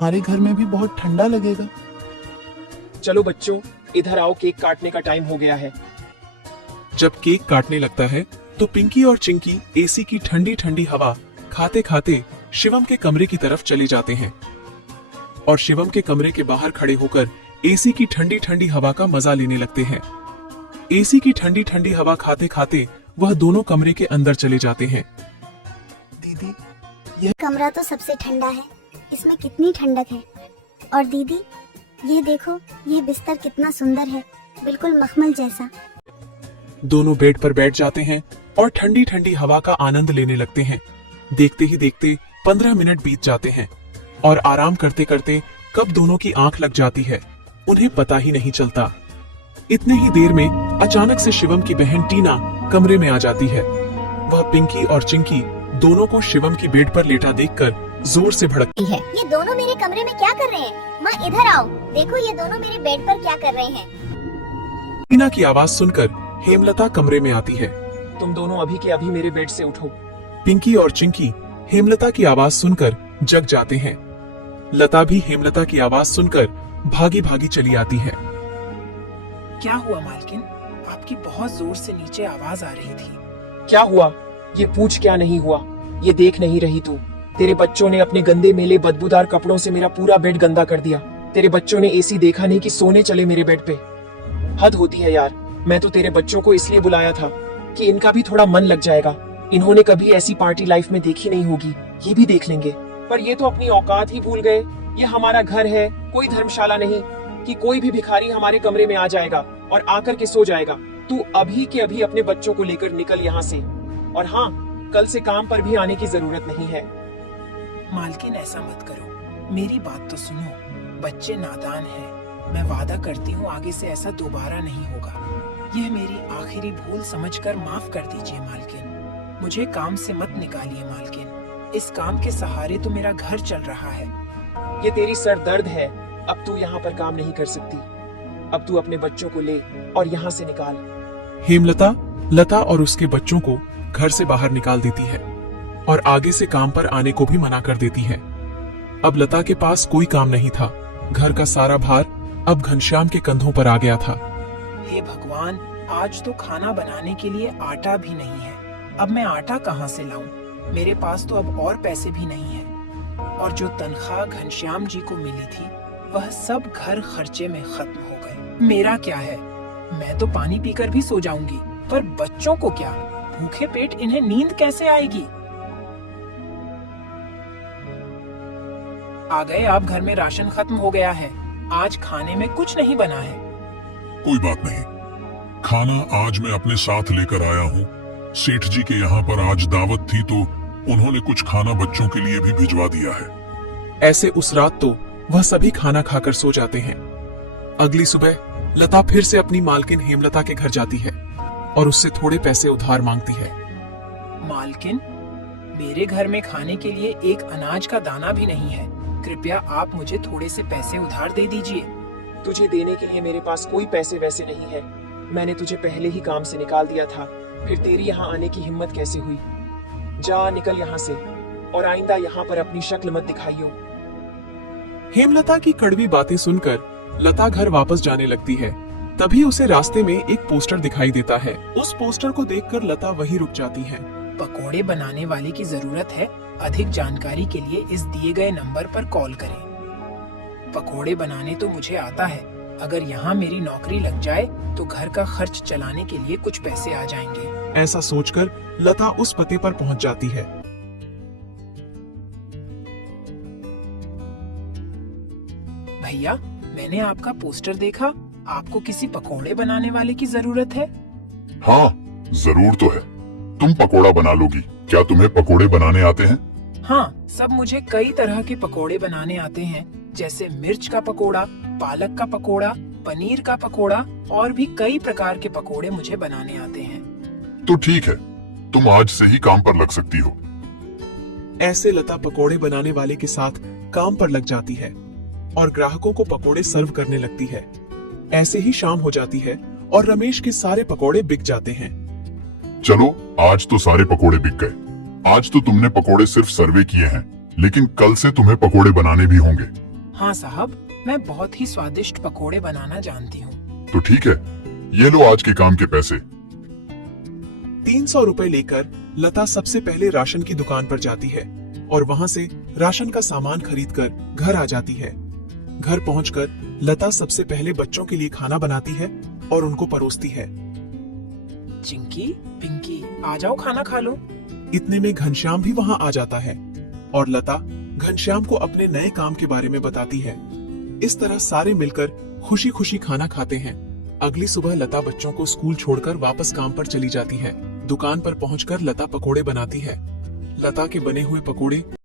हमारे घर में भी बहुत ठंडा लगेगा। चलो बच्चों, इधर आओ, केक काटने का टाइम हो गया है। जब केक काटने लगता है तो पिंकी और चिंकी एसी की ठंडी ठंडी हवा खाते खाते शिवम के कमरे की तरफ चले जाते हैं और शिवम के कमरे के बाहर खड़े होकर एसी की ठंडी ठंडी हवा का मजा लेने लगते हैं। एसी की ठंडी ठंडी हवा खाते खाते वह दोनों कमरे के अंदर चले जाते हैं। दीदी, कमरा तो सबसे ठंडा है, इसमें कितनी ठंडक है। और दीदी, ये देखो, ये बिस्तर कितना सुंदर है, बिल्कुल मखमल जैसा। दोनों बेड पर बैठ जाते हैं और ठंडी ठंडी हवा का आनंद लेने लगते हैं। देखते ही देखते 15 मिनट बीत जाते हैं और आराम करते करते कब दोनों की आंख लग जाती है उन्हें पता ही नहीं चलता। इतने ही देर में अचानक से शिवम की बहन टीना कमरे में आ जाती है। वह पिंकी और चिंकी दोनों को शिवम की बेड पर लेटा देखकर जोर से भड़कती है। ये दोनों मेरे कमरे में क्या कर रहे हैं? माँ इधर आओ, देखो ये दोनों मेरे बेड पर क्या कर रहे हैं। टीना की आवाज सुनकर हेमलता कमरे में आती है। तुम दोनों अभी के अभी मेरे बेड से उठो। पिंकी और चिंकी हेमलता की आवाज सुनकर जग जाते हैं। लता भी हेमलता की आवाज सुनकर भागी भागी चली आती है। क्या हुआ मालकिन? आपकी बहुत जोर से नीचे आवाज आ रही थी। क्या हुआ? ये पूछ क्या नहीं हुआ? ये देख नहीं रही तू? तेरे बच्चों ने अपने गंदे मेले बदबूदार कपड़ों से मेरा पूरा बेड गंदा कर दिया। तेरे बच्चों ने एसी देखा नहीं कि सोने चले मेरे बेड पे। हद होती है यार। मैं तो तेरे बच्चों को इसलिए बुलाया था कि इनका भी थोड़ा मन लग जाएगा। इन्होंने कभी ऐसी पार्टी लाइफ में देखी नहीं होगी, ये भी देख लेंगे। पर ये तो अपनी औकात ही भूल गए। ये हमारा घर है, कोई धर्मशाला नहीं कि कोई भी भिखारी हमारे कमरे में आ जाएगा और आकर के सो जाएगा। तू अभी के अभी अपने बच्चों को लेकर निकल यहाँ से। और हाँ, कल से काम पर भी आने की जरूरत नहीं है। मालकिन ऐसा मत करो, मेरी बात तो सुनो। बच्चे नादान हैं। मैं वादा करती हूँ आगे से ऐसा दोबारा नहीं होगा। यह मेरी आखिरी भूल समझकर माफ कर दीजिए मालकिन। मुझे काम से मत निकालिए मालकिन। इस काम के सहारे तो मेरा घर चल रहा है। ये तेरी सर दर्द है। अब तू यहाँ पर काम नहीं कर सकती। अब तू अपने बच्चों को ले और यहाँ से निकाल। हेमलता लता और उसके बच्चों को घर से बाहर निकाल देती है और आगे से काम पर आने को भी मना कर देती है। अब लता के पास कोई काम नहीं था। घर का सारा भार अब घनश्याम के कंधों पर आ गया था। हे भगवान, आज तो खाना बनाने के लिए आटा भी नहीं है। अब मैं आटा कहाँ से लाऊं? मेरे पास तो अब और पैसे भी नहीं है। और जो तनख्वाह घनश्याम जी को मिली थी वह सब घर खर्चे में खत्म हो गए। मेरा क्या है? मैं तो पानी पीकर भी सो जाऊंगी, पर बच्चों को क्या? भूखे पेट इन्हें नींद कैसे आएगी? आ गए आप। घर में राशन खत्म हो गया है। आज खाने में कुछ नहीं बना है। कोई बात नहीं, खाना आज मैं अपने साथ लेकर आया हूँ। सेठ जी के यहाँ पर आज दावत थी तो उन्होंने कुछ खाना बच्चों के लिए भी भिजवा दिया है। ऐसे उस रात तो वह सभी खाना खाकर सो जाते हैं। अगली सुबह लता फिर से अपनी मालकिन हेमलता के घर जाती है और उससे थोड़े पैसे उधार मांगती है। मालकिन, मेरे घर में खाने के लिए एक अनाज का दाना भी नहीं है। कृपया आप मुझे थोड़े से पैसे उधार दे दीजिए। तुझे देने के लिए मेरे पास कोई पैसे वैसे नहीं है। मैंने तुझे पहले ही काम से निकाल दिया था, फिर तेरी यहाँ आने की हिम्मत कैसे हुई? जा निकल यहाँ से और आइंदा यहाँ पर अपनी शक्ल मत दिखाइयो। हेमलता की कड़वी बातें सुनकर लता घर वापस जाने लगती है। तभी उसे रास्ते में एक पोस्टर दिखाई देता है। उस पोस्टर को देखकर लता वहीं रुक जाती है। पकोड़े बनाने वाले की जरूरत है। अधिक जानकारी के लिए इस दिए गए नंबर पर कॉल करें। पकोड़े बनाने तो मुझे आता है। अगर यहाँ मेरी नौकरी लग जाए तो घर का खर्च चलाने के लिए कुछ पैसे आ जाएंगे। ऐसा सोचकर लता उस पते पर पहुंच जाती है। भैया, मैंने आपका पोस्टर देखा। आपको किसी पकोड़े बनाने वाले की जरूरत है? हाँ, जरूर तो है। तुम पकोड़ा बना लोगी। क्या तुम्हें पकोड़े बनाने आते हैं? हाँ, सब मुझे कई तरह के पकोड़े बनाने आते हैं, जैसे मिर्च का पकोड़ा, पालक का पकोड़ा, पनीर का पकोड़ा और भी कई प्रकार के पकोड़े मुझे बनाने आते हैं। तो ठीक है, तुम आज से ही काम पर लग सकती हो। ऐसे लता पकोड़े बनाने वाले के साथ काम पर लग जाती है और ग्राहकों को पकोड़े सर्व करने लगती है। ऐसे ही शाम हो जाती है और रमेश के सारे पकोड़े बिक जाते हैं। चलो, आज तो सारे पकोड़े बिक गए। आज तो तुमने पकोड़े सिर्फ सर्वे किए हैं, लेकिन कल से तुम्हें पकोड़े बनाने भी होंगे। हाँ साहब, मैं बहुत ही स्वादिष्ट पकोड़े बनाना जानती हूँ। तो ठीक है, ये लो आज के काम के पैसे। 300 रुपए लेकर लता सबसे पहले राशन की दुकान पर जाती है और वहां से राशन का सामान खरीदकर घर आ जाती है। घर पहुंचकर लता सबसे पहले बच्चों के लिए खाना बनाती है और उनको परोसती है। चिंकी, पिंकी, आ जाओ खाना खा लो। इतने में घनश्याम भी वहां आ जाता है और लता घनश्याम को अपने नए काम के बारे में बताती है। इस तरह सारे मिलकर खुशी खुशी खाना खाते हैं। अगली सुबह लता बच्चों को स्कूल छोड़कर वापस काम पर चली जाती है। दुकान पर पहुंचकर लता पकोड़े बनाती है। लता के बने हुए पकोड़े